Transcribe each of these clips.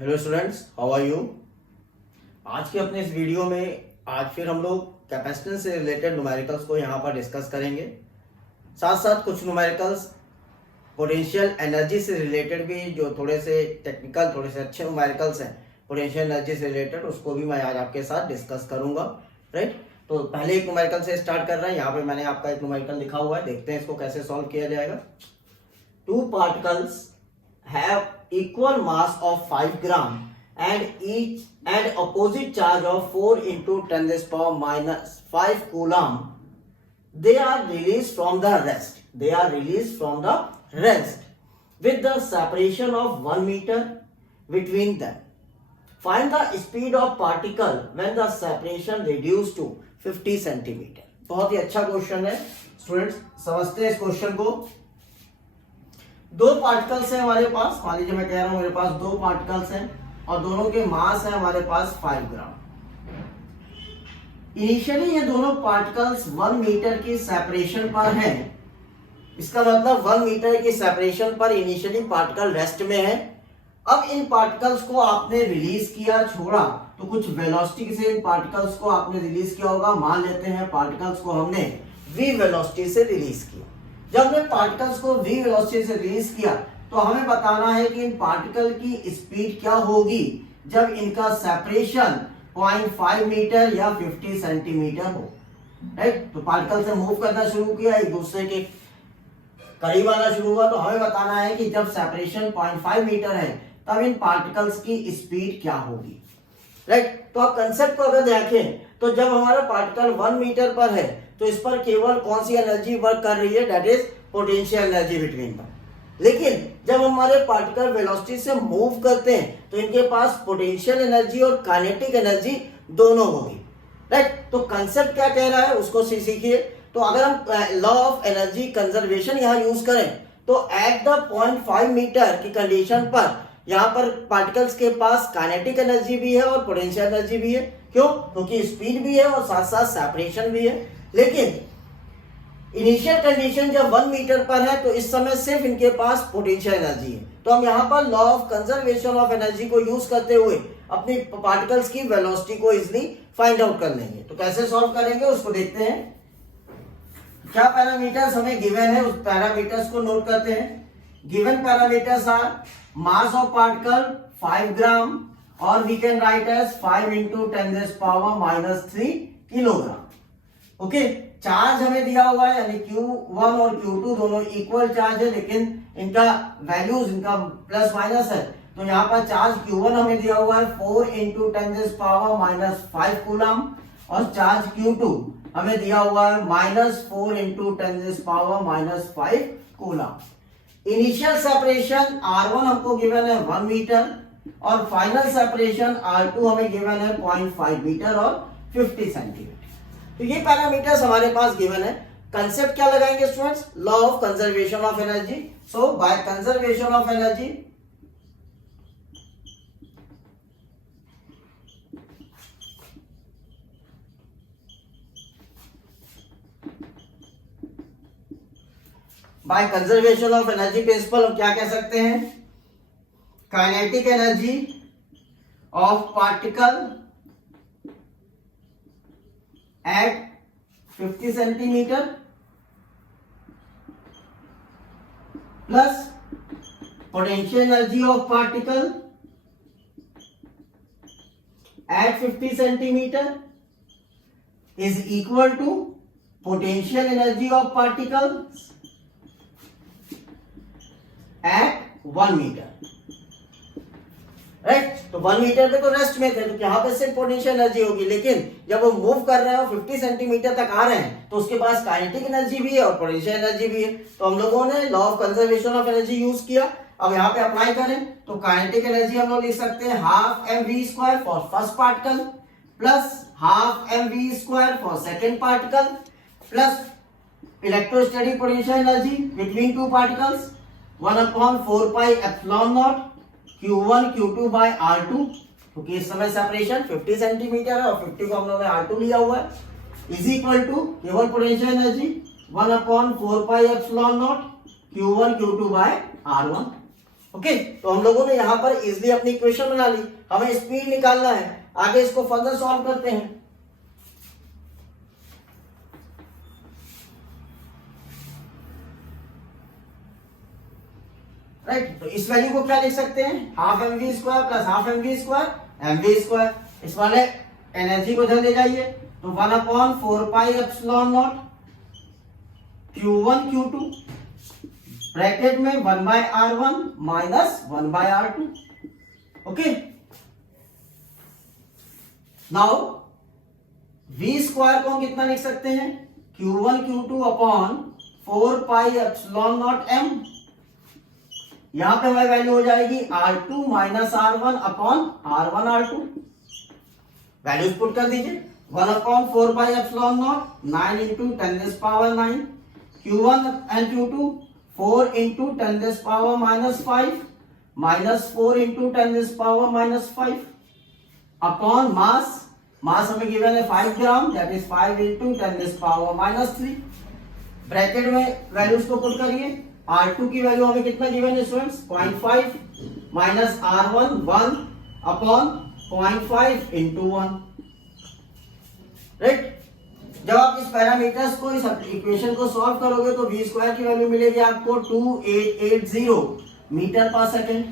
Hello students, how are you. आज के अपने इस वीडियो में आज फिर हम लोग कैपेसिटेंस से रिलेटेड न्यूमेरिकल्स को यहाँ पर डिस्कस करेंगे। साथ साथ कुछ न्यूमेरिकल्स पोटेंशियल एनर्जी से रिलेटेड भी, जो थोड़े से टेक्निकल, थोड़े से अच्छे न्यूमेरिकल्स हैं पोटेंशियल एनर्जी से रिलेटेड, उसको भी मैं आज आपके साथ डिस्कस करूंगा। राइट, तो पहले एक न्यूमेरिकल से स्टार्ट कर रहे हैं। यहाँ पे मैंने आपका एक न्यूमेरिकल लिखा हुआ है, देखते हैं इसको कैसे सॉल्व किया जाएगा। Two particles have equal mass of 5 gram and each and opposite charge of 4 into 10 raised power minus 5 coulomb. They are released from the rest. They are released from the rest with the separation of 1 meter between them. Find the speed of particle when the separation reduced to 50 centimeter. बहुत ही अच्छा question है students, समझते हैं इस question को। दो particles हैं हमारे पास, मान लीजिए मैं कह रहा हूं मेरे पास दो पार्टिकल्स हैं और दोनों के मास है हमारे पास 5 ग्राम। इनिशियली ये दोनों पार्टिकल्स 1 मीटर की सेपरेशन पर हैं। इसका मतलब 1 मीटर की सेपरेशन पर इनिशियली पार्टिकल रेस्ट में है। अब इन पार्टिकल्स को आपने रिलीज किया, छोड़ा, तो कुछ वेलोसिटी से इन पार्टिकल्स को आपने रिलीज किया होगा। मान लेते हैं पार्टिकल्स को हमने v वेलोसिटी से रिलीज किया। जब हमने पार्टिकल्स को v वेलोसिटी से रिलीज किया तो हमें बताना है कि इन पार्टिकल की स्पीड क्या होगी जब इनका सेपरेशन 0.5 मीटर या 50 सेंटीमीटर हो। राइट, तो पार्टिकल से मूव करना शुरू किया, एक दूसरे के करीब आना शुरू हुआ, तो हमें बताना है कि जब सेपरेशन 0.5 मीटर है तब इन पार्टिकल्स की स्पीड क्या होगी। राइट, तो आप कंसेप्ट को अगर देखें तो जब हमारा पार्टिकल 1 मीटर पर है तो इस पर केवल कौन सी एनर्जी वर्क कर रही है, that is potential energy between them। लेकिन जब हमारे पार्टिकल वेलोसिटी से मूव करते हैं तो इनके पास पोटेंशियल एनर्जी और काइनेटिक एनर्जी दोनों होगी। राइट, तो कंसेप्ट क्या कह रहा है उसको सीखिए। तो अगर हम लॉ ऑफ एनर्जी कंजर्वेशन यहाँ यूज करें तो एट द 0.5 मीटर की कंडीशन पर यहाँ पर पार्टिकल्स के पास काइनेटिक एनर्जी भी है और पोटेंशियल एनर्जी भी है। क्यों? क्योंकि स्पीड भी है और साथ साथ सेपरेशन भी है। लेकिन इनिशियल कंडीशन जब 1 मीटर पर है तो इस समय सिर्फ इनके पास पोटेंशियल एनर्जी है। तो हम यहाँ पर law of conservation of energy को यूज करते हुए अपनी पार्टिकल्स की वेलोसिटी को इजिली फाइंड आउट कर लेंगे। तो कैसे सॉल्व करेंगे उसको देखते हैं। क्या पैरामीटर्स हमें गिवन है, उस पैरामीटर्स को नोट करते हैं। Given parameters are mass of particle 5 gram और we can write as 5 into 10 raised power minus 3 kilogram. Okay, charge हमें दिया हुआ है, यानी Q1 और Q2 दोनों इक्वल चार्ज है, लेकिन इनका वैल्यूज, इनका प्लस माइनस है। तो यहाँ पर चार्ज Q1 हमें दिया हुआ है 4 into 10 raised power minus 5 coulomb और चार्ज Q2 हमें दिया हुआ है -4 into 10 raised power minus 5 coulomb. Initial separation R1 हमको गिवन है 1 मीटर और फाइनल सेपरेशन R2 हमें गिवन है 0.5 मीटर और 50 सेंटीमीटर। तो ये पैरामीटर्स हमारे पास गिवन है। कंसेप्ट क्या लगाएंगे students? Law of conservation of energy. So by conservation of energy by conservation of energy principle हम क्या कह सकते हैं? Kinetic energy of particle at 50 centimetre plus potential energy of particle at 50 centimetre is equal to potential energy of particle at 1 metre. Right, तो 1 metre पे तो rest में थे, तो यहाँ पे सिर्फ पोटेंशियल एनर्जी होगी। लेकिन जब वो मूव कर रहे हैं और 50 सेंटीमीटर तक आ रहे हैं तो उसके पास काइनेटिक एनर्जी भी है और पोटेंशियल एनर्जी भी है। तो हम लोगों ने law of conservation of energy use किया। अब यहाँ पे अप्लाई करें तो काइनेटिक एनर्जी हम लोग लिख सकते हैं ½ mv² for first particle plus ½ mv² for second particle plus electrostatic potential energy between two particles 1/4 pi epsilon naught Q1 Q2 by R2। क्योंकि इस समय सेपरेशन 50 सेंटीमीटर है और 50 को हम लोगों ने R2 लिया हुआ है, इज इक्वल टू केवल potential energy 1/4 pi epsilon naught Q1 Q2 by R1। Okay, तो हम लोगों ने यहां पर इजिली अपनी इक्वेशन बना ली, हमें स्पीड निकालना है, आगे इसको फर्दर सॉल्व करते हैं। राइट, तो इस वैल्यू को क्या लिख सकते हैं, half M V square plus half M V square M V square. इस वाले एनर्जी को इधर ले जाइए, तो 1/4 pi epsilon not Q1 Q2 bracket में 1/R1 minus 1/R2। Okay, now V square को हम कितना लिख सकते हैं, Q1 Q2 upon 4 pi epsilon not M। यहां पे हमारी वैल्यू हो जाएगी R2 minus R1 upon R1 R2। Values put कर दीजिए, 1/4 pi epsilon nought 9 into 10⁻⁹ Q1 and Q2 4 into 10⁻⁻5 minus 4 into 10⁻⁻5 upon mass, mass हमें गिवन है 5 gram, that is 5 into 10⁻³ bracket में वैल्यूज को पुट करिए। R2 की वैल्यू हमें कितना गिवन है students, 0.5 minus R1 1 upon 0.5 into 1। Right, जब आप इस पैरामीटर्स को, इस इक्वेशन को सॉल्व करोगे तो V स्क्वायर की वैल्यू मिलेगी आपको 2880 मीटर पर सेकेंड,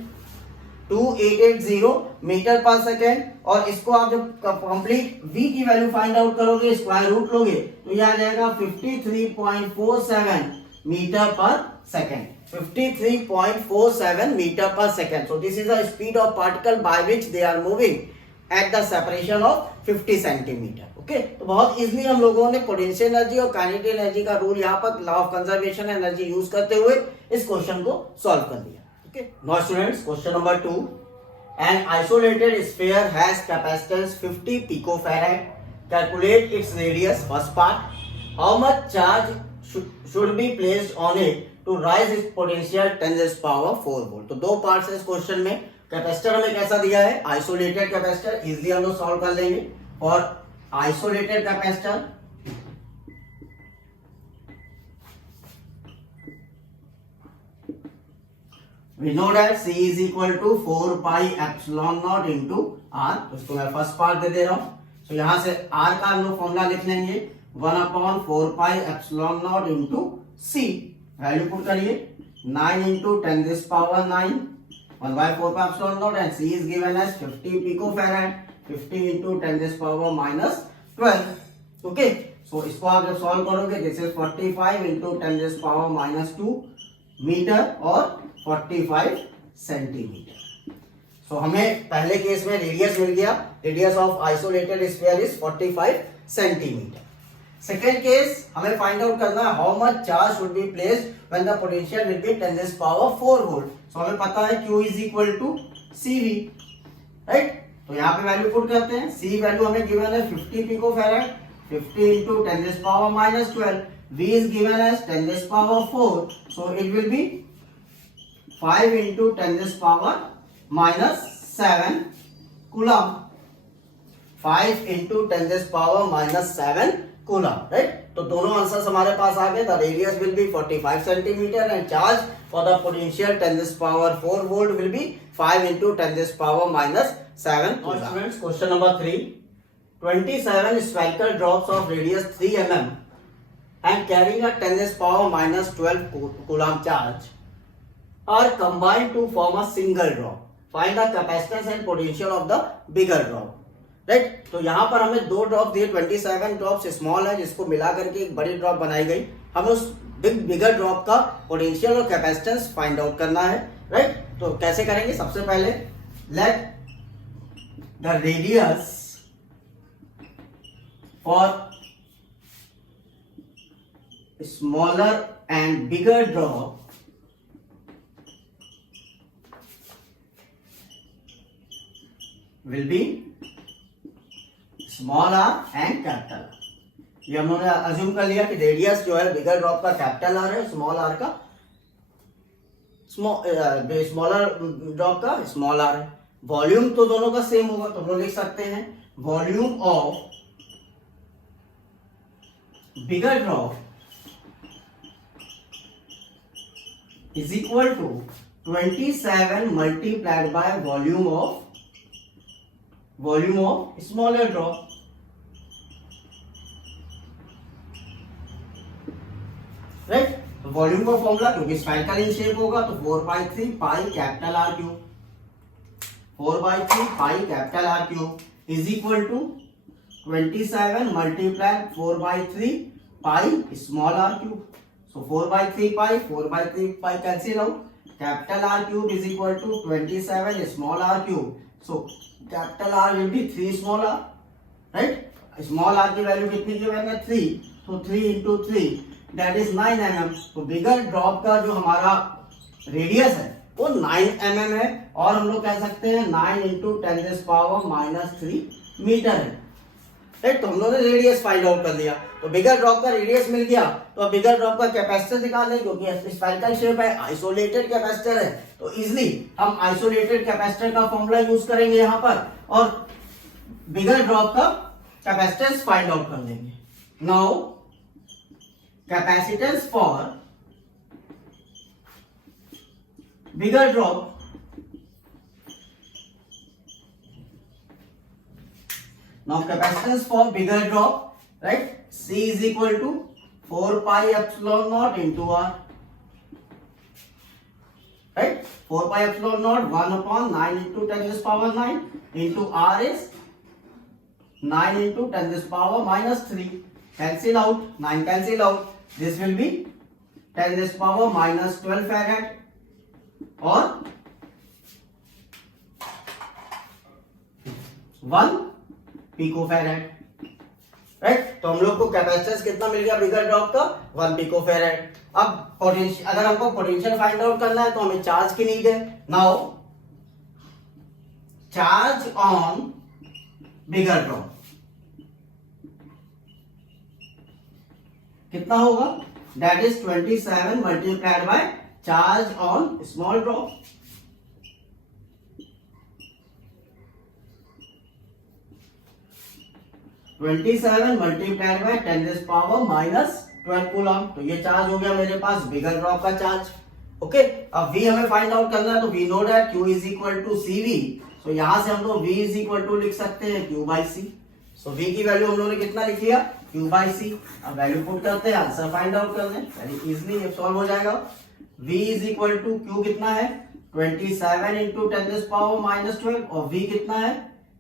2880 मीटर पर सेकेंड। और इसको आप जब कंप्लीट V की वैल्यू फाइंड आउट करोगे, स्क्वायर रूट लोगे, तो यह आ जाएगा 53.47 मीटर पर सेकेंड, 53.47 मीटर पर second. So this is the speed of particle by which they are moving at the separation of 50 centimetre. Okay, तो बहुत इजीली हम लोगों ने पोटेंशियल एनर्जी और काइनेटिक एनर्जी का रूल यहाँ पर law of conservation energy use करते हुए इस क्वेश्चन को सॉल्व कर दिया। Okay, now students, question number 2, an isolated sphere has capacitance 50 picofarad, calculate its radius, first part, how much charge should be placed on it to rise its potential 10⁻⁴ volt। तो दो parts है इस question में। Capacitor हमें कैसा दिया है, isolated capacitor, easily हम लोग सॉल्व कर लेंगे। और isolated capacitor we know that C is equal to 4 pi epsilon naught into R। तो इसको मैं फर्स्ट पार्ट दे रहा हूं, तो यहां से R का हम लोग फॉर्मूला लिख लेंगे 1/4 pi epsilon nought into C। Value put करिए, 9 into 10⁻⁹ 1/4 pi epsilon nought and C is given as 50 picofarad, 50 into 10⁻⁻12। Okay, so इसको आप जब सॉल्व करोगे, दिस इज 45 इंटू 10⁻⁻2 मीटर और 45 सेंटीमीटर। सो हमें पहले केस में रेडियस मिल गया, radius of isolated sphere is 45 centimetre. Second case हमें फाइंड आउट करना है how much charge should be placed when the potential will be 10⁻⁴ volt. So हमें पता है Q is equal to CV। Right, तो यहाँ पे वैल्यू पुट करते हैं। C वैल्यू हमें गिवन है 50 picofarad, 50 into 10⁻⁻12। V is given as 10⁻⁴, so it will be 5 into 10⁻⁻7 coulomb, 5 into 10⁻⁻7 coulomb। Right, तो दोनों आंसर्स हमारे पास आ गए। The radius will be 45 centimetre and charge for the potential 10⁻⁴ volt will be 5 into 10⁻⁻7 students, question number 3, 27 spherical drops of radius 3 mm and carrying a 10⁻⁻12 coulomb charge are combined to form a single drop. Find the capacitance and potential of the bigger drop. Right, तो यहाँ पर हमें दो drop दिए, 27 drops small है जिसको मिला करके एक बड़ी ड्रॉप बनाई गई। हमें उस बिगर ड्रॉप का पोटेंशियल और कैपेसिटेंस फाइंड आउट करना है। राइट, तो कैसे करेंगे, सबसे पहले let the radius for smaller and bigger drop will be small r and capital r। ये हमने अज्यूम कर लिया कि रेडियस जो है बिगर ड्रॉप का कैपिटल आर है, स्मॉल आर का स्मॉलर ड्रॉप का स्मॉल आर है। वॉल्यूम तो दोनों का सेम होगा, तो हम लोग लिख सकते हैं volume of bigger drop is equal to 27 multiplied by volume of smaller drop. Right, तो वॉल्यूम का फॉर्मूला क्योंकि स्फेरिकल इन शेप होगा तो 4/3 pi capital R cube, 4/3 pi capital R cube is equal to 27 multiply 4/3 pi small R cube. So 4/3 pi cancel out. Capital R cube is equal to 27 small R cube. So capital R will be 3 small R. Right, small R की value कितनी given है 3, तो 3 into 3 that is 9 mm. तो बिगर drop का जो हमारा radius है वो 9 mm है और हम लोग कह सकते हैं 9 इंटू 10⁻³ मीटर है. राइट, तो हम लोगों ने रेडियस फाइंड आउट कर लिया. तो बिगर ड्रॉप का रेडियस मिल गया तो अब बिगर ड्रॉप का कैपेसिटर निकालें क्योंकि स्फेरिकल शेप है, आइसोलेटेड कैपेसिटर है तो इजिली हम आइसोलेटेड कैपेसिटर का फॉर्मूला यूज करेंगे यहाँ पर और बिगर ड्रॉप का कैपेसिटेंस फाइंड आउट कर लेंगे. Now capacitance for bigger drop. Now capacitance for bigger drop, right? C is equal to 4 pi epsilon naught into R. Right? 4 pi epsilon naught 1/9 into 10⁻⁹ into R is 9 into 10⁻³ cancel out, 9 cancel out. This will be 10⁻⁻12 farad or 1 picofarad. Right, तो हम लोग को capacitance कितना मिल गया बिगर drop का 1 picofarad. अब potential, अगर हमको पोटेंशियल फाइंड आउट करना है तो हमें चार्ज की नीड है. Now charge on bigger drop कितना होगा? That is 27 multiplied by charge on small drop. (27 multiplied by 10⁻⁻12 coulomb. तो ये चार्ज हो गया मेरे पास बिगर ड्रॉप का चार्ज. ओके, अब V हमें फाइंड आउट करना है तो we know that Q is equal to CV. तो यहां से हम लोग V इज इक्वल टू लिख सकते हैं Q/C. सो V की वैल्यू हम लोगों ने कितना लिख लिया Q/C. अब वैल्यू पुट करते हैं, आंसर फाइंड आउट कर लें, वेरी इजीली ये सॉल्व हो जाएगा. V is equal to Q कितना है 27 इंटू 10⁻12 और V कितना है,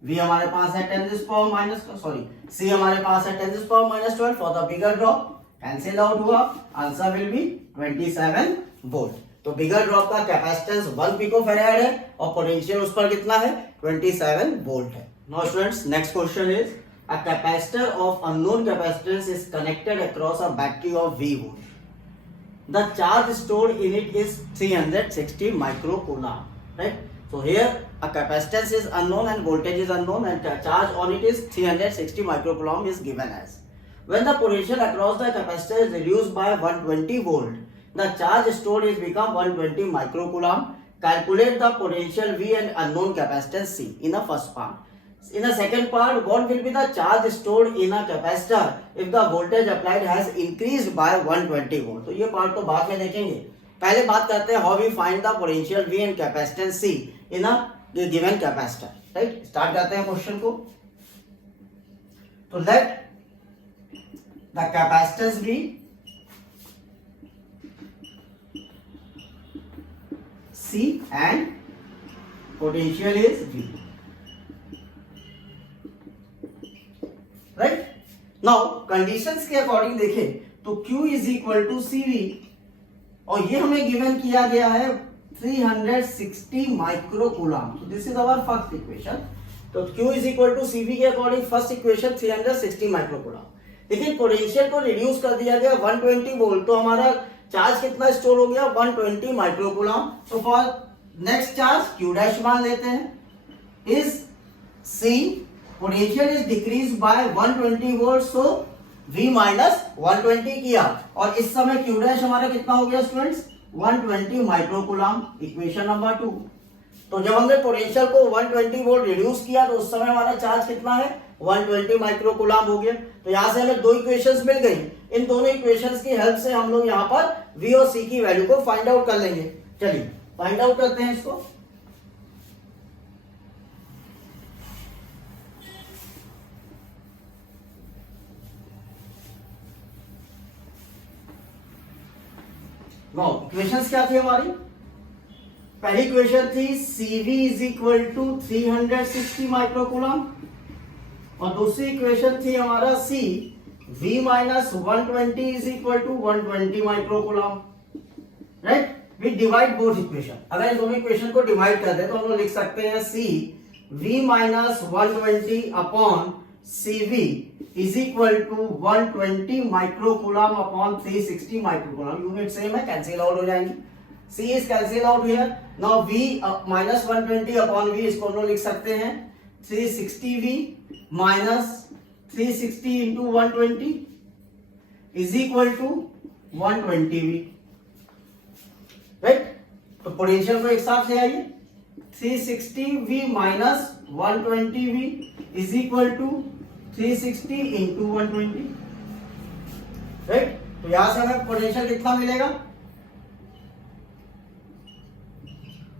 V हमारे पास है 10⁻, C हमारे पास है 10⁻12 for the bigger drop. Cancel out हुआ, आंसर विल बी 27 वोल्ट. तो बिगर ड्रॉप का कैपेसिटेंस 1 पिकोफैराड है और पोटेंशियल उस पर कितना है 27 वोल्ट है. Now students, next question is a capacitor of unknown capacitance is connected across a battery of V volt. The charge stored in it is 360 microcoulomb. Right? So here a capacitance is unknown and voltage is unknown and charge on it is 360 microcoulomb is given as. When the potential across the capacitor is reduced by 120 volt, the charge stored is become 120 microcoulomb. Calculate the potential V and unknown capacitance C in the first part. In the second part, what will be the charge stored in a capacitor if the voltage applied has increased by 120 volt? तो ये part तो बाद में देखेंगे. पहले बात करते हैं how we find the potential V and capacitance C in a given capacitor. Right, start करते हैं क्वेश्चन को. तो let the capacitance be C and potential is V. Right, now conditions के अकॉर्डिंग देखें तो Q is equal to CV और ये हमें गिवन किया गया है 360 माइक्रोकूलम. तो this is our first equation. तो Q is equal to CV के अकॉर्डिंग फर्स्ट इक्वेशन 360 माइक्रोकूलम. लेकिन पोटेंशियल को रिड्यूस कर दिया गया 120 वोल्ट, तो हमारा चार्ज कितना स्टोर हो गया 120 माइक्रोकूलम. तो फॉर नेक्स्ट चार्ज Q' मान लेते हैं is C. Potential is decrease by 120 volt, so V minus 120 किया और इस समय Q' हमारा कितना हो गया स्टूडेंट्स 120 माइक्रोकूलम. Equation number 2. तो जब हमने पोटेंशियल को 120 वोल्ट रिड्यूस किया तो उस समय हमारा चार्ज कितना है 120 माइक्रोकूलम हो गया. तो यहां से हमें दो इक्वेशंस मिल गई. इन दोनों इक्वेशंस की हेल्प से हम लोग यहाँ पर V और C की वैल्यू को फाइंड आउट कर लेंगे. चलिए फाइंड आउट करते हैं इसको। नो, इक्वेशंस क्या थी हमारी? पहली इक्वेशन थी CV is equal to 360 microcoulomb, और दूसरी इक्वेशन थी हमारा C V minus 120 is equal to 120 microcoulomb, right. We divide both equation. अगर इन दोनों इक्वेशन को डिवाइड कर दे तो हम लोग लिख सकते हैं C V minus 120 upon CV is equal to 120 microcoulomb upon 360 microcoulomb. Unit same है, कैंसिल आउट हो जाएंगे। C is cancel out here. Now V minus 120 upon V, इसको हम लोग लिख सकते हैं 360V minus 360 into 120 is equal to 120V, right? तो पोटेंशियल को एक साथ ले आइए। 360V minus 120V is equal to 360 into 120, right? तो यहां से हमें पोटेंशियल कितना मिलेगा?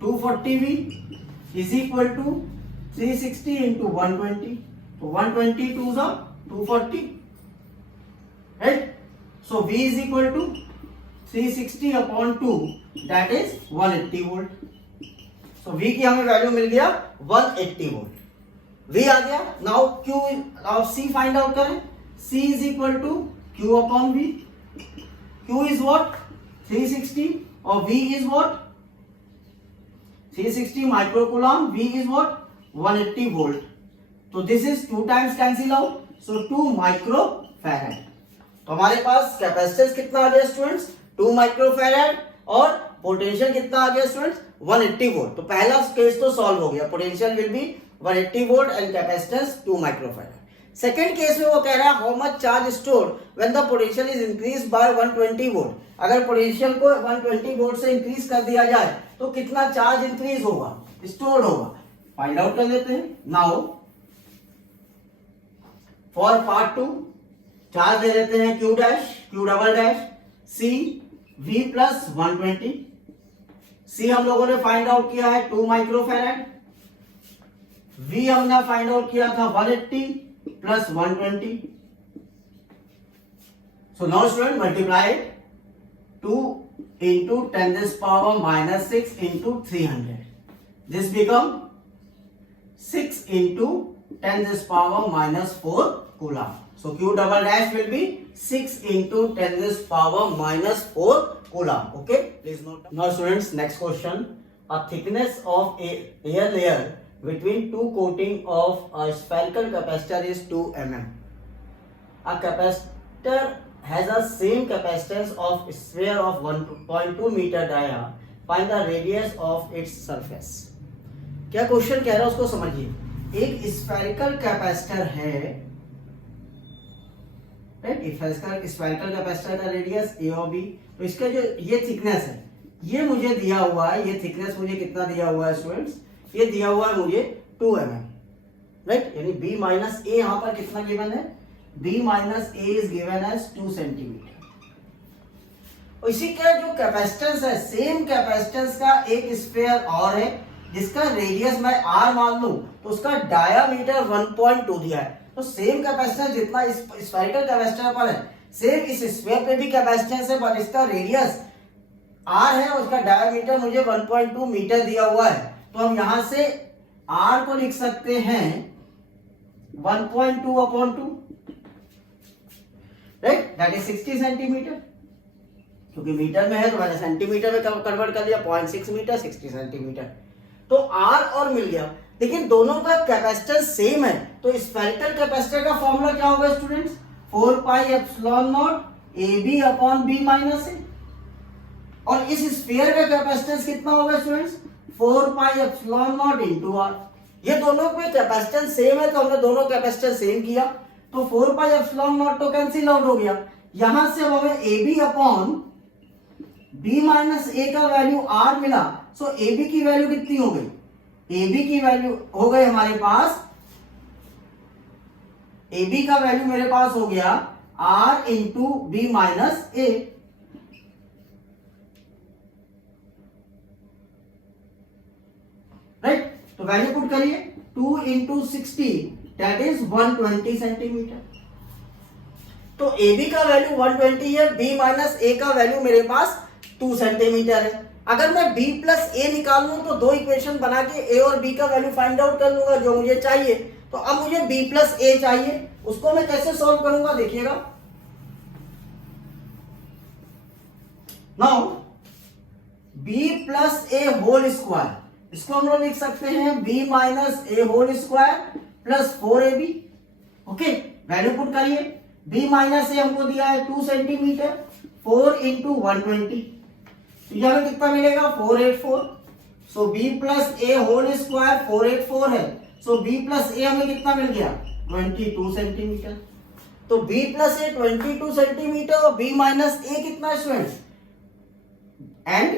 240V is equal to 360 into 120. So 120 2s are 240, right? So V is equal to 360 upon 2, that is 180 volt. So V की हमें वैल्यू मिल गया 180 वोल्ट। V आ गया। Now Q, now C find out करें। C is equal to Q upon V. Q is what? 360 और V is what? 360 microcoulomb. V is what? 180 volt. तो this is 2 times cancel out, so 2 microfarad. तो हमारे पास capacitance कितना आ गया students? 2 microfarad, और potential कितना आ गया स्टूडेंट्स? 180 वोल्ट। तो पहला केस तो सॉल्व हो गया, potential will B 180 volt and capacitance 2 microfarad. Second case में वो कह रहा है how much charge stored when the potential is increase by 120 volt. अगर पोटेंशियल को 120 वोल्ट से इंक्रीज कर दिया जाए तो कितना चार्ज इंक्रीज होगा, स्टोर्ड होगा? फाइंड आउट कर लेते हैं। नाउ फॉर पार्ट 2 चार्ज दे देते हैं Q dash, Q double dash C V plus 120। C हम लोगों ने फाइंड आउट किया है 2 माइक्रोफैराड। V हमने फाइंड आउट किया था 180 plus 120। So now student multiply 2 into 10 this power minus 6 into 300. This become 6 into 10 this power minus 4 coulomb. So Q double dash will be 6 into 10 this power minus 4 coulomb. Okay, please note. Now students, next question. A thickness of a air layer between two coating of a spherical capacitor is 2 mm. A capacitor has a same capacitance of sphere of 1.2 meter dia. Find the radius of its surface. क्या question कह रहा है उसको समझिए। एक spherical capacitor है, right. Spherical capacitor का radius ए और बी, तो इसका जो ये थिकनेस है ये मुझे दिया हुआ है। ये थिकनेस मुझे कितना दिया हुआ है स्टूडेंट्स? ये दिया हुआ है मुझे 2 mm, राइट। यानी बी माइनस ए यहां पर कितना गिवन है? B minus A is given as 2 centimetre. और इसी का जो कैपेसिटेंस है, सेम कैपेसिटेंस का एक स्फीयर और है जिसका रेडियस मैं R मान लूं तो उसका डायामीटर 1.2 दिया है। तो सेम कैपेसिटेंस जितना स्फेरिकल कैपेसिटर पर है, सेम इस स्फीयर पे भी कैपेसिटेंस है, बट इसका रेडियस R है और उसका डायामीटर मुझे 1.2 मीटर दिया हुआ है। तो हम यहां से R को लिख सकते हैं 1.2 upon 2, right, that is 60 centimetre. क्योंकि मीटर में है तो मैंने सेंटीमीटर में कन्वर्ट कर लिया, 0.6 मीटर 60 सेंटीमीटर। तो R और मिल गया, लेकिन दोनों का कैपेसिटेंस सेम है। तो स्फेरिकल कैपेसिटर का फॉर्मूला क्या होगा students? 4 pi epsilon nought AB upon B minus a. और इस स्फीयर का कैपेसिटेंस कितना होगा students? 4 pi epsilon nought into R। ये दोनों पे कैपेसिटेंस सेम है तो हमने दोनों कैपेसिटेंस सेम किया, तो 4 पाई एप्सिलॉन नॉट तो कैंसिल आउट हो गया। यहां से हमें AB अपॉन B माइनस ए का वैल्यू R मिला। सो AB की वैल्यू कितनी हो गई? AB की वैल्यू हो गई हमारे पास, AB का वैल्यू मेरे पास हो गया R इंटू B माइनस ए। राइट। तो वैल्यू पुट करिए 2 इंटू 60 दैट इज 120 सेंटीमीटर। तो ए बी का वैल्यू 120 है, बी माइनस ए का वैल्यू मेरे पास 2 सेंटीमीटर है। अगर मैं b प्लस ए निकाल लूं तो दो इक्वेशन बना के a और b का वैल्यू फाइंड आउट कर लूंगा जो मुझे चाहिए। तो अब मुझे b प्लस ए चाहिए, उसको मैं कैसे सॉल्व करूंगा देखिएगा। Now b plus a whole square, इसको हम लोग लिख सकते हैं b minus a whole square plus 4ab। Okay, value put करिए। b माइनस ए हमको दिया है 2 सेंटीमीटर, 4 इंटू 120, तो यहाँ में कितना मिलेगा 484। सो b plus a whole square 484 है, सो b प्लस ए हमें कितना मिल गया 22 सेंटीमीटर। तो b प्लस ए 22 सेंटीमीटर और b माइनस ए कितना students, and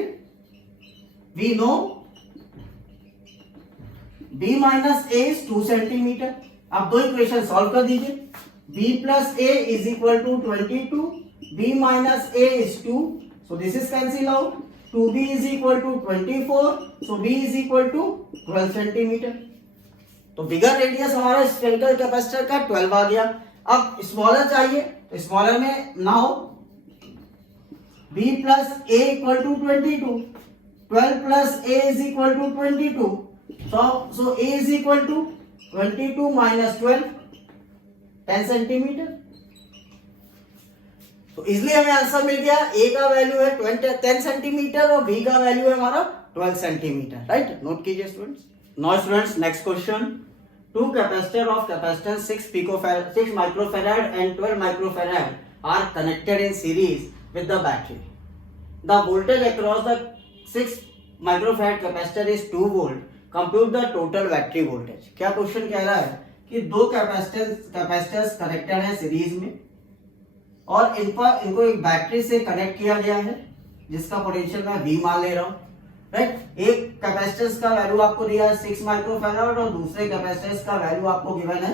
we know b minus A is 2 centimetre. अब दो इक्वेशन सॉल्व कर दीजिए। b plus A is equal to 22, b minus A is 2, so this is cancel out, 2b is equal to 24, so b is equal to 12 centimetre. तो बिगर radius हमारा spherical capacitor का 12 आ गया। अब smaller चाहिए, तो smaller में now b plus a equal to 22, 12 plus a is equal to 22, so a is equal to 22 minus 12, 10 centimetre. तो इसलिए हमें आंसर मिल गया, ए का वैल्यू है 10 सेंटीमीटर और बी का वैल्यू है हमारा 12 सेंटीमीटर। राइट, नोट कीजिए students. Now students, next question. Two capacitor of capacitance 6 microfarad and 12 microfarad are connected in series with the battery. The voltage across the 6 microfarad capacitor is 2 volt. Compute the total battery voltage. क्या question कह रहा है कि दो capacitors connected है series में और इनको एक बैटरी से कनेक्ट किया गया है जिसका पोटेंशियल मैं V मान ले रहा हूं। राइट, एक कैपेसिटर्स का वैल्यू आपको दिया है 6 माइक्रोफैराड और दूसरे कैपेसिटर्स का वैल्यू आपको गिवन है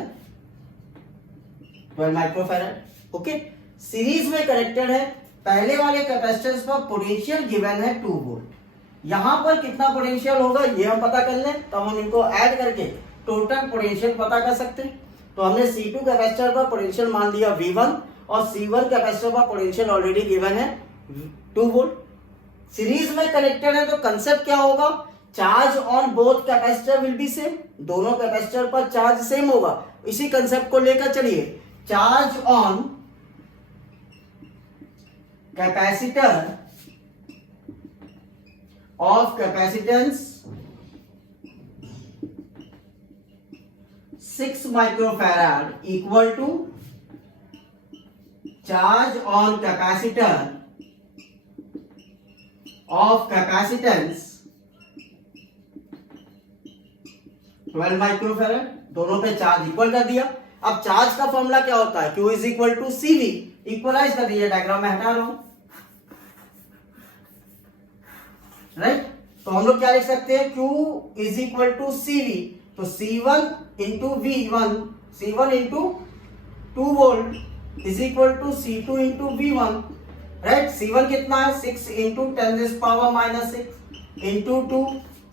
12 माइक्रोफैराड। ओके, सीरीज में कनेक्टेड है। पहले वाले कैपेसिटर्स पर पोटेंशियल गिवन है 2 वोल्ट। यहां पर कितना पोटेंशियल होगा ये हम पता कर लें, तो हम इनको ऐड करके टोटल पोटेंशियल पता कर सकते हैं। तो हमने C2 कैपेसिटर पर पोटेंशियल मान लिया V1 और C1 कैपेसिटर का पोटेंशियल ऑलरेडी गिवन है 2 वोल्ट। सीरीज में कनेक्टेड है तो कंसेप्ट क्या होगा, charge on both capacitor will be same. दोनों कैपेसिटर पर चार्ज सेम होगा। इसी कंसेप्ट को लेकर चलिए, charge on capacitor of capacitance 6 microfarad equal to charge on capacitor of capacitance 12 microfarad. दोनों पे चार्ज इक्वल कर दिया। अब चार्ज का फॉर्मूला क्या होता है, Q is equal to CV। Equalise कर दीजिए, डायग्राम में हटा रहा हूं। राइट, तो हम लोग क्या लिख सकते हैं, Q is equal to CV। तो C1 into V1, C1 into 2 volt is equal to C2 into V1। Right, C1 कितना है 6 into 10⁻⁻6 into 2,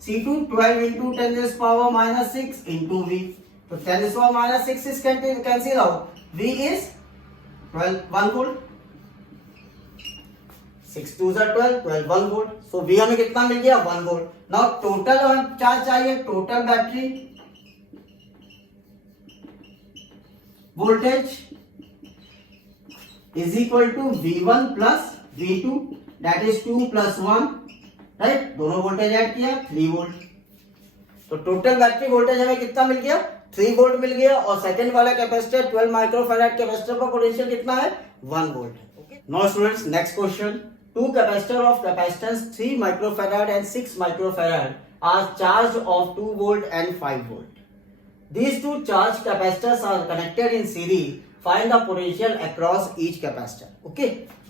C2 12 into 10⁻⁻6 into V। तो 10⁻⁻6 is cancel out, V is 1 volt. 6 2 12, 12 1 volt. So V हमें कितना मिल गया 1 volt. Now total charge चाहिए, total battery voltage is equal to V1 plus V2, that is 2 plus 1, right. दोनों voltage add किया 3 volt. तो total battery voltage हमें कितना मिल गया 3 वोल्ट मिल गया। और सेकंड वाला कैपेसिटर 12 माइक्रोफैराड कैपेसिटर का पोटेंशियल कितना है 1 volt. Okay, now students, next question. Two capacitor of capacitance 3 microfarad and 6 microfarad are charge of 2 volt and 5 volt. These two charged capacitors are connected in series. Find the potential across each capacitor. Okay,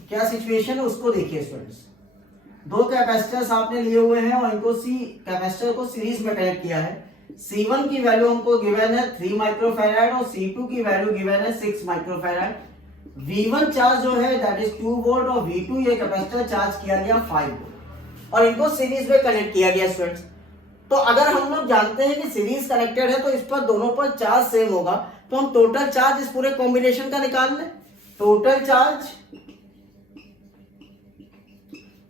क्या situation है उसको देखिए students. दो capacitors आपने लिए हुए हैं और इनको कैपेसिटर को सीरीज में कनेक्ट किया है। C1 की वैल्यू हमको गिवन है 3 माइक्रोफैराड और C2 की वैल्यू गिवन है 6 माइक्रोफैराड। V1 चार्ज जो है दैट इज 2 वोल्ट और V2 ये कैपेसिटर चार्ज किया गया 5 वोल्ट और इनको सीरीज में कनेक्ट किया गया स्टूडेंट्स। तो अगर हम लोग जानते हैं कि सीरीज कनेक्टेड है तो इस पर दोनों पर चार्ज सेम होगा, तो हम टोटल चार्ज इस पूरे कॉम्बिनेशन का निकाल लें। टोटल चार्ज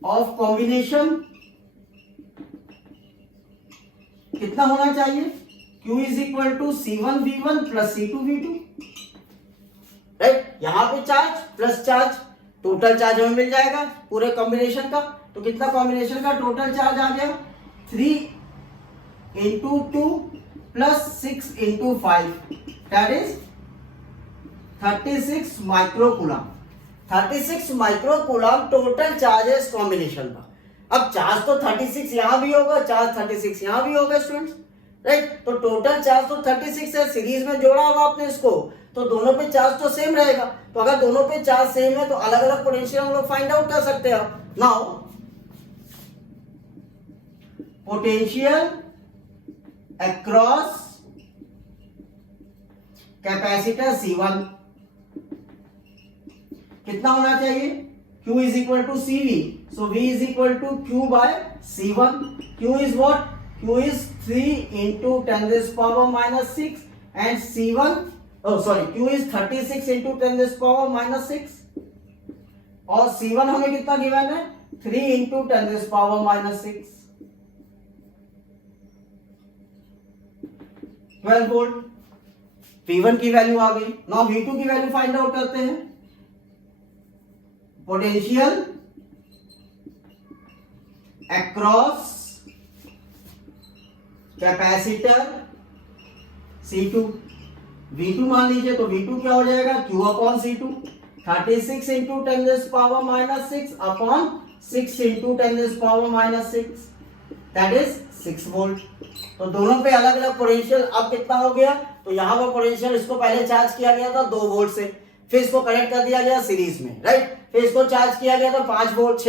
ऑफ कॉम्बिनेशन कितना होना चाहिए? Q is equal to C1V1 plus C2V2, right. यहां पे charge plus charge, total charge हमें मिल जाएगा पूरे कॉम्बिनेशन का। तो कितना कॉम्बिनेशन का टोटल चार्ज आ गया? 3 into 2 plus 6 into 5, that is 36 microcoulomb. 36 microcoulomb total charge है इस कॉम्बिनेशन का। अब चार्ज तो 36 यहां भी होगा, चार्ज 36 यहां भी होगा स्टूडेंट्स, राइट। तो टोटल चार्ज तो 36 है, सीरीज में जोड़ा होगा आपने इसको, तो दोनों पे चार्ज तो सेम रहेगा। तो अगर दोनों पे चार्ज सेम है तो अलग अलग पोटेंशियल हम लोग फाइंड आउट कर सकते हैं। Now potential across capacitor C1 कितना होना चाहिए? Q is equal to CV, so V is equal to Q by C1. Q is what? Q is 3 into 10 raised power minus 6 and C1, oh sorry, Q is 36 into 10 raised power minus 6 और C1 हमें कितना given है? 3 into 10 raised power minus 6, 12 volt. V1 की value आ गई। Now V2 की value find out करते हैं। Potential across capacitor C2, V2 मान लीजिए, तो V2 क्या हो जाएगा? Q upon C2, 36 into 10 rays power minus 6 upon 6 into 10 rays power minus 6, that is 6 volt. तो दोनों पे अलग अलग पोटेंशियल अब कितना हो गया? तो यहाँ पर पोटेंशियल इसको पहले चार्ज किया गया था 2 वोल्ट से, फिर इसको कनेक्ट कर दिया गया सीरीज में, राइट। फिर इसको चार्ज किया गया था 5 वोल्ट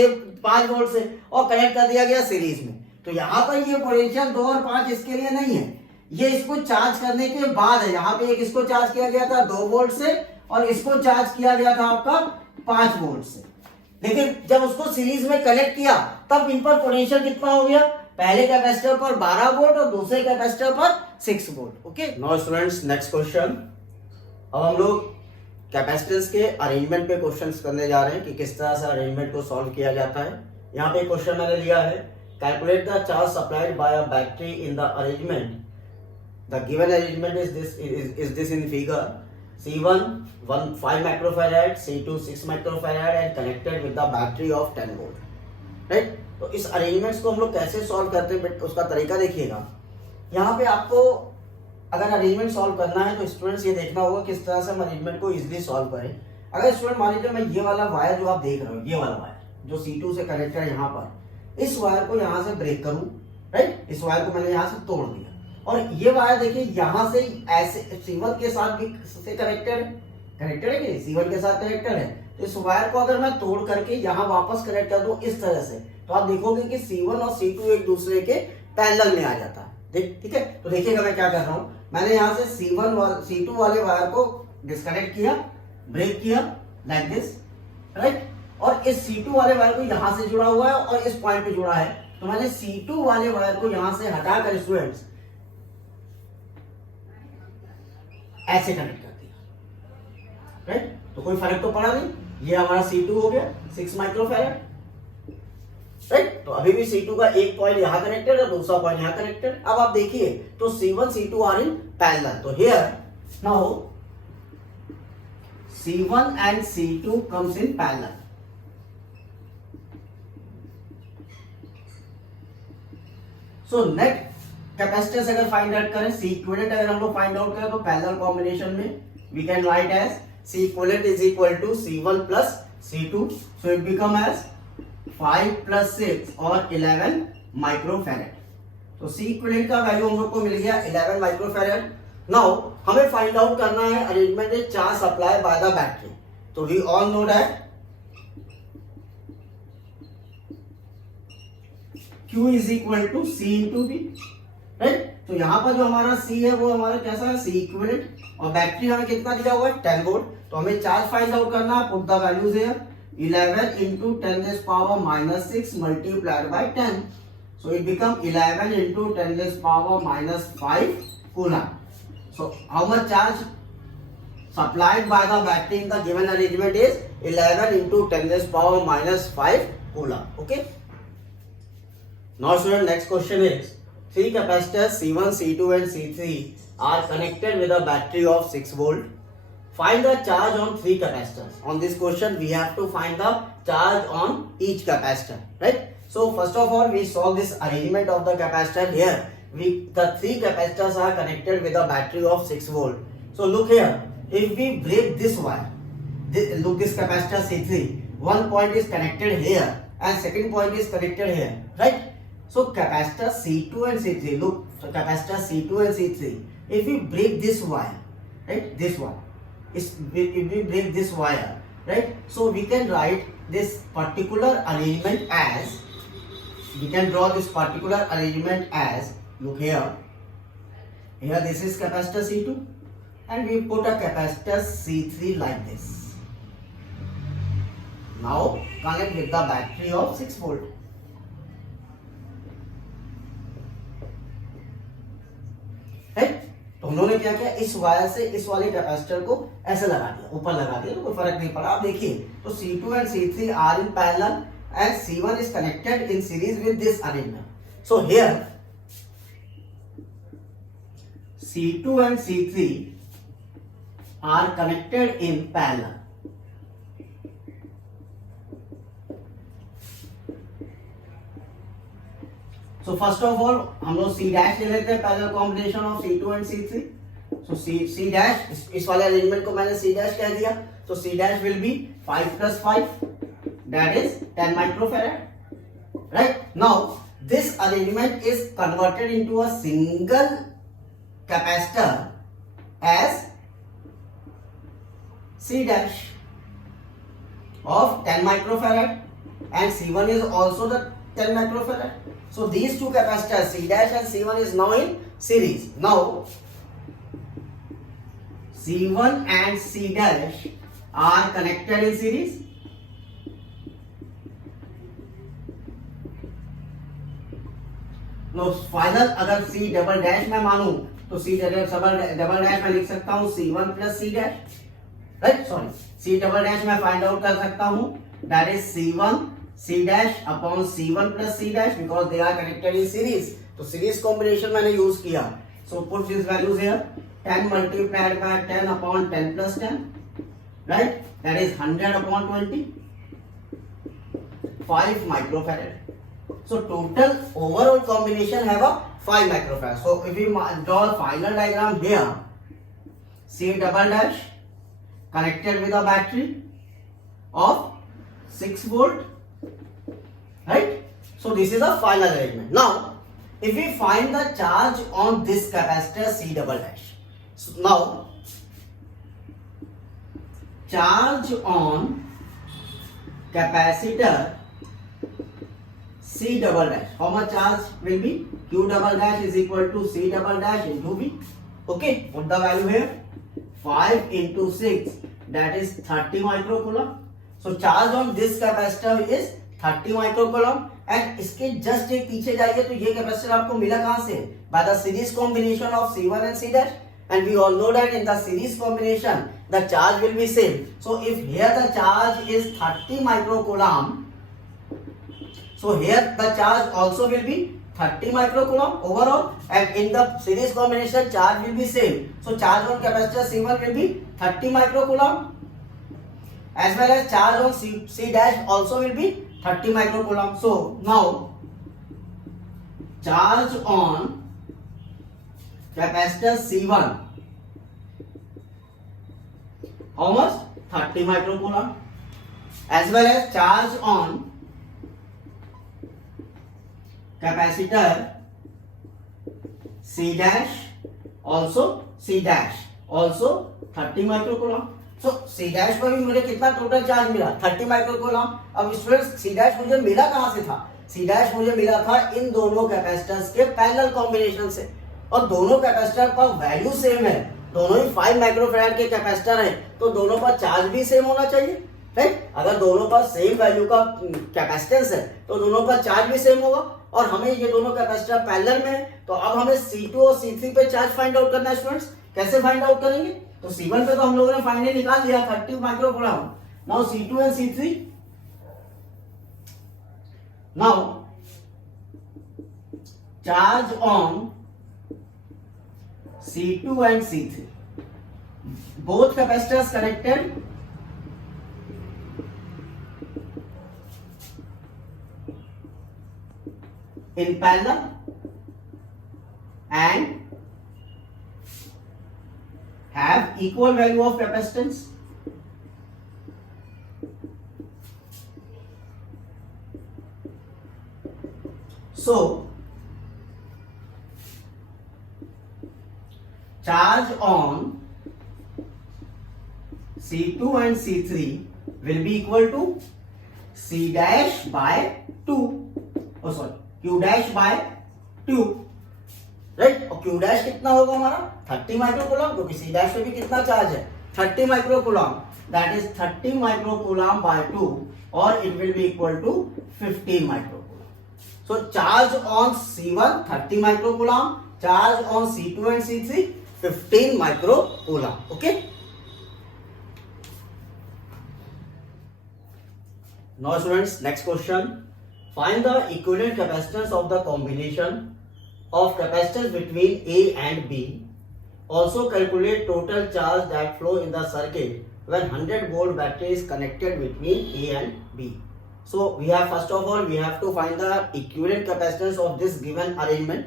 से और कनेक्ट कर दिया गया सीरीज में। तो यहाँ पर ये पोटेंशियल 2 और 5 इसके लिए नहीं है, ये इसको चार्ज करने के बाद है। यहाँ पे एक इसको चार्ज किया गया था 2 वोल्ट से और इसको चार्ज किया गया था आपका 5 वोल्ट से। लेकिन जब उसको सीरीज में कनेक्ट किया तब इन पर पोटेंशियल कितना हो गया? पहले कैपेसिटर पर 12 वोल्ट और दूसरे कैपेसिटर पर 6 volt. Okay, now students next question. अब हम लोग कैपेसिटेंस के अरेंजमेंट पे क्वेश्चंस करने जा रहे हैं कि किस तरह से अरेंजमेंट को सॉल्व किया जाता है। यहाँ पे क्वेश्चन मैंने लिया है, calculate the charge supplied by a battery in the arrangement. The given arrangement is this in figure. C1 5 microfarad, C2 6 microfarad and connected with the battery of 10 volt, right. तो इस अरेंजमेंट्स को हम लोग कैसे solve करते हैं उसका तरीका देखिएगा। यहाँ पे आपको अगर अरेंजमेंट सॉल्व करना है तो स्टूडेंट्स ये देखना होगा किस तरह से हम अरेंजमेंट को इजीली सॉल्व करें। अगर स्टूडेंट मान लीजिए मैं ये वाला वायर जो आप देख रहे हो, ये वाला वायर जो C2 से कनेक्टेड है यहाँ पर, इस वायर को यहाँ से ब्रेक करूं, राइट। इस वायर को मैंने यहाँ से तोड़ दिया और ये वायर देखिए यहाँ से ऐसे C1 के साथ भी से कनेक्टेड है कि C1 के साथ कनेक्टेड है। तो इस वायर को अगर मैं तोड़ करके यहाँ वापस कनेक्ट कर दूं इस तरह से, तो आप देखोगे कि C1 और C2 एक दूसरे के पैरेलल में आ जाता है। ठीक है, तो देखिएगा मैं क्या कर रहा हूँ। मैंने यहाँ से C2 वाले वायर को डिस्कनेक्ट किया, ब्रेक किया लाइक दिस, राइट। और इस C2 वाले वायर को यहाँ से जुड़ा हुआ है और इस पॉइंट पे जुड़ा है, तो मैंने C2 वाले वायर को यहाँ से हटाकर स्टूडेंट्स ऐसे कनेक्ट कर दिया, राइट। तो कोई फर्क तो पड़ा नहीं, ये हमारा C2 हो गया 6 माइक्रोफैराड, राइट। तो अभी भी C2 का एक पॉइंट यहाँ कनेक्टेड है, दूसरा पॉइंट यहाँ कनेक्टेड। अब आप देखिए तो C1 C2 are in parallel. तो here now C1 and C2 comes in parallel. So net capacitance अगर फाइंड आउट करें, C इक्विवेलेंट अगर हम लोग फाइंड आउट करें तो पैरेलल कॉम्बिनेशन में we can write as C equivalent is equal to C1 plus C2, so it become as 5 plus 6 और 11 microfarad. तो C इक्विवेलेंट का वैल्यू हम लोग को मिल गया 11 माइक्रोफैराड। नाउ हमें फाइंड आउट करना है arrangement is charge supply by the battery. तो we all know that Q is equal to C into V, right. तो यहाँ पर जो हमारा C है वो हमारा कैसा है, C इक्विवेलेंट, और बैटरी हमें कितना दिया हुआ है 10 वोल्ट। तो हमें चार्ज फाइंड आउट करना है, put the values here 11 into 10 raised power minus 6 multiplied by 10, So it become 11 into 10 raised power minus 5 coulomb. So how much charge supplied by the battery in the given arrangement is 11 into 10 raised power minus 5 coulomb. Okay. Now student, next question is, three capacitors C1, C2 and C3 are connected with a battery of 6 volt. Find the charge on three capacitors. On this question we have to find the charge on each capacitor, right? So first of all we solve this arrangement of the capacitor. Here the three capacitors are connected with a battery of 6 volt. So look here, if we break this wire, look, this capacitor C3, one point is connected here and second point is connected here, right? So capacitor C2 and C3, look, so capacitor C2 and C3, if we break this wire, right, this one, if we break this wire, right, so we can write this particular arrangement as, we can draw this particular arrangement as, look here this is capacitor C2 and we put a capacitor C3 like this. Now connect with the battery of 6 volt. right? तो उन्होंने क्या किया, इस wire से इस वाले capacitor को ऐसे लगा दिया, ऊपर लगा दिया, तो कोई फर्क नहीं पड़ा। आप देखिए तो C2 and C3 are in parallel and C1 is connected in series with this arrangement. So here C2 and C3 are connected in parallel. So first of all हम लोग C dash ले लेते हैं, parallel combination of C2 and C3. So C dash, इस वाले arrangement को मैंने C dash कह दिया, तो C dash will be 5 plus 5, that is 10 microfarad. Right? Now this arrangement is converted into a single capacitor as C dash of 10 microfarad and C1 is also the 10 microfarad. So these two capacitors C dash and C1 is now in series. Now C1 and C dash are connected in series. Now final अगर C double dash मैं मानूं तो C double dash मैं लिख सकता हूँ C1 plus C dash, right? Sorry, C double dash मैं find out कर सकता हूँ, that is C1 C dash upon C1 plus C dash because they are connected in series. तो series combination मैंने use किया. So put these values here. 10 multiplied by 10 upon 10 plus 10, right? That is 100 upon 20. 5 microfarad. So total overall combination have a 5 microfarad. So if we draw a final diagram here, C double dash connected with a battery of 6 volt. Right? So this is a final arrangement. Now, if we find the charge on this capacitor C double dash. So now, charge on capacitor C double dash. How much charge will be? Q double dash is equal to C double dash into V. Okay, put the value here. 5 into 6, that is 30 microcoulomb. So charge on this capacitor is 30 microcoulomb and इसके just एक पीछे जाइए तो ये capacitor आपको मिला कहां से? By the series combination of C1 and C dash, and we all know that in the series combination the charge will be same. So if here the charge is 30 microcoulomb, so here the charge also will be 30 microcoulomb overall, and in the series combination charge will be same. So charge on capacitor C1 will be 30 microcoulomb as well as charge on C dash also will be 30 microcoulomb. So now charge on capacitor C1, how much? 30 microcoulomb, as well as charge on capacitor C dash also 30 microcoulomb. तो C dash पर भी मुझे कितना total charge मिला? 30 microcoulomb. अब students C dash मुझे मिला कहां से था? C डैश मुझे मिला था इन दोनों कैपेसिटर्स के पैरेलल कॉम्बिनेशन से, और दोनों कैपेसिटर पर वैल्यू सेम है, दोनों ही 5 माइक्रोफैराड के कैपेसिटर हैं, तो दोनों पर चार्ज भी सेम होना चाहिए. राइट। अगर दोनों का सेम वैल्यू का कैपेसिटेंस है तो दोनों का चार्ज भी सेम होगा, और हमें ये दोनों कैपेसिटर पैरेलल में है, तो अब हमें C2 और C3 पे चार्ज फाइंड आउट करना है स्टूडेंट्स। कैसे फाइंड आउट करेंगे? तो C1 पे तो हम लोगों ने फाइनली निकाल दिया 30 microcoulomb. Now C2 and C3, now charge on C2 and C3, both capacitors connected in parallel and have equal value of capacitance. So charge on C2 and C3 will be equal to C dash by 2, oh sorry, Q dash by 2, right. और Q dash कितना होगा हमारा 30 microcoulomb, क्योंकि C dash पे भी कितना charge है 30 microcoulomb, that is 30 microcoulomb by 2, और it will be equal to 15 microcoulomb. So charge on C1 30 microcoulomb, charge on C2 and C3 15 microcoulomb, okay. Now students, next question. Find the equivalent capacitance of the combination of capacitance between A and B. Also calculate total charge that flow in the circuit when 100 volt battery is connected between A and B. So we have, first of all, we have to find the equivalent capacitance of this given arrangement,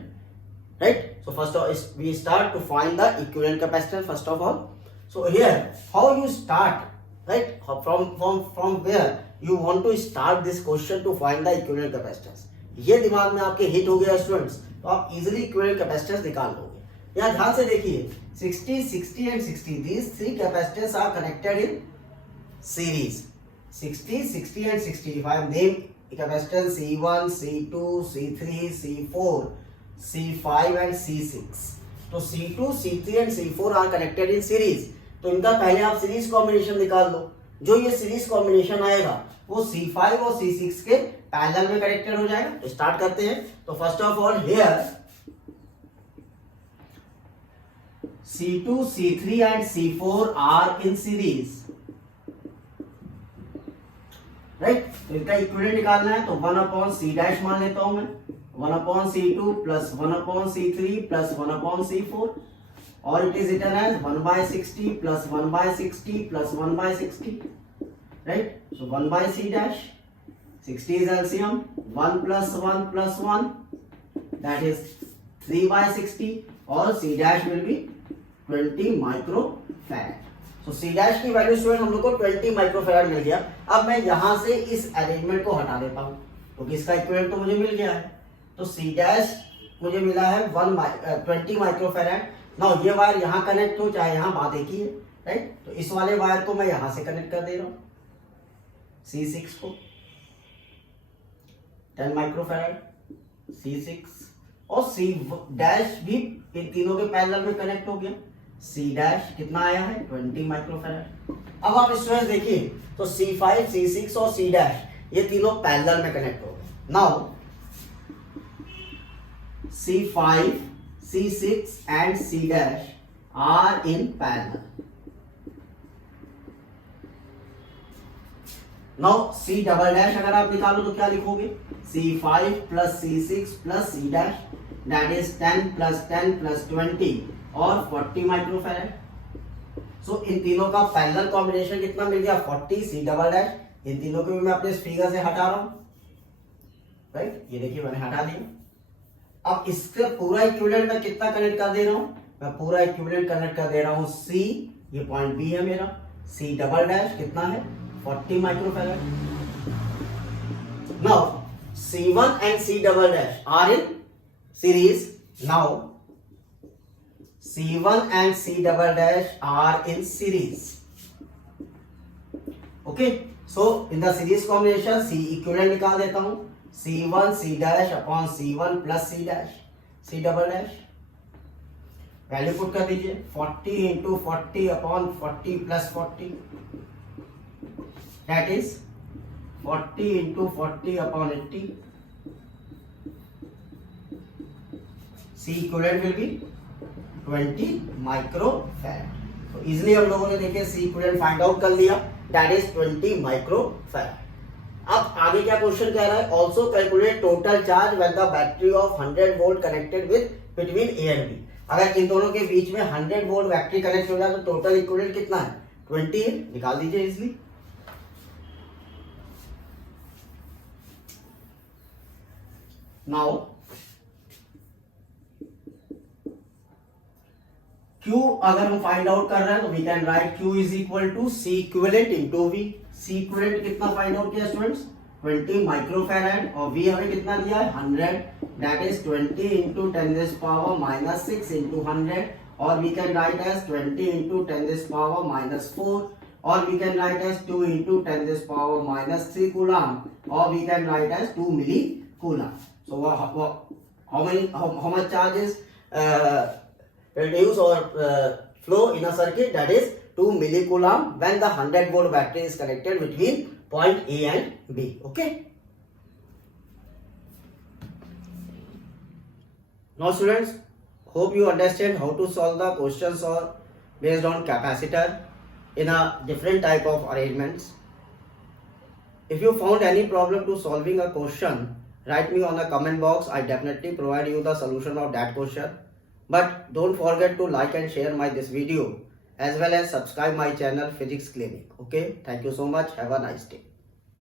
right? So first of all, we start to find the equivalent capacitance first of all. So here, how you start, right? From where you want to start this question to find the equivalent capacitance. ये दिमाग में आपके hit हो गया students, तो आप easily equivalent capacitance निकाल लोगे। यहाँ ध्यान से देखिए 60, 60 and 60, these three capacitors are connected in series. 60, 60 and 60. If I name capacitance C1, C2, C3, C4, C5 and C6, तो C2, C3 and C4 are connected in series. तो इनका पहले आप सीरीज कॉम्बिनेशन निकाल दो। जो ये सीरीज कॉम्बिनेशन आएगा वो C5 और C6 के पैरेलल में कनेक्टेड हो जाएगा। तो स्टार्ट करते हैं। तो first of all here C2, C3 and C4 are in series, right. तो इनका इक्विवेलेंट निकालना है, तो 1/C डैश मान लेता हूं मैं, 1/C2 plus 1/C3 plus 1/C4, और it is written as 1/60 plus 1/60 plus 1/60, right. So 1/C dash, 60 is LCM, 1 plus 1 plus 1, that is 3/60, और C dash will be 20 microfarad. तो C dash की वैल्यू स्टूडेंट हम लोग को 20 माइक्रोफैराड मिल गया। अब मैं यहां से इस अरेंजमेंट को हटा देता हूं, क्योंकि इसका इक्विवेलेंट तो मुझे मिल गया है। तो C dash मुझे मिला है 20 माइक्रोफैराड। नाउ ये वायर यहां कनेक्ट हो, चाहे यहां बात एक ही है, राइट। तो इस वाले वायर को मैं यहां से कनेक्ट कर दे रहा हूं C6 को, 10 माइक्रोफैराड C6, और C डैश भी इन तीनों के पैरेलल में कनेक्ट हो गया। C डैश कितना आया है 20 माइक्रोफैराड। अब आप स्टूडेंट्स देखिए, तो C5, C6 और C डैश ये तीनों पैरेलल में कनेक्ट हो गए। Now C5, C6 and C dash are in parallel. Now C double dash अगर आप निकालो तो क्या लिखोगे? C5 plus C6 plus C dash, that is 10 plus 10 plus 20 और 40 माइक्रोफैराड। सो इन तीनों का पैरेलल कॉम्बिनेशन कितना मिल गया 40 C डबल डैश। इन तीनों को भी मैं अपने फिगर से हटा रहा हूं, राइट। ये देखिए मैंने हटा दिया। अब इसका पूरा इक्विवेलेंट मैं कितना कनेक्ट कर दे रहा हूं? मैं पूरा इक्विवेलेंट कनेक्ट कर दे रहा हूं C, ये पॉइंट B है मेरा, C डबल डैश कितना है 40 microfarad. Now C1 and C double dash are in series. Now C1 and C double dash are in series. Okay, so in the series combination C equivalent निकाल देता हूं, C1 C dash upon C1 plus C dash C double dash। Value put कर दीजिए 40 into 40 upon 40 plus 40, that is 40 into 40 upon 80. C equivalent will be 20 microfarad. तो easily हम लोगों ने देखे C equivalent फाइंड आउट कर लिया, that is 20 microfarad. अब आगे क्या क्वेश्चन कह रहा है, also calculate total charge when the battery of 100 volt connected with between A and B. अगर इन दोनों के बीच में 100 वोल्ट बैटरी कनेक्ट हो जाए तो टोटल इक्विवेलेंट कितना है, 20 है. निकाल दीजिए इजिली. नाउ Q अगर हम फाइंड आउट कर रहे हैं तो we can write Q is equal to C equivalent into V. C equivalent कितना फाइंड आउट किया स्टूडेंट्स, 20 माइक्रोफैराड, और V हमें कितना दिया है 100, दैट इज 20 इंटू 10⁻⁻6 इंटू 100, और we can write as 20 into 10⁻⁻4, और we can write as 2 into 10⁻⁻3 coulomb, और we can write as 2 milli coulomb. So how much charge is reduce or flow in a circuit, that is 2 millicoulomb when the 100 volt battery is connected between point A and B. Okay. Now students, hope you understand how to solve the questions or based on capacitor in a different type of arrangements. If you found any problem to solving a question, write me on the comment box. I definitely provide you the solution of that question. But don't forget to like and share this video, as well as subscribe my channel Physics Clinic. Okay, thank you so much. Have a nice day.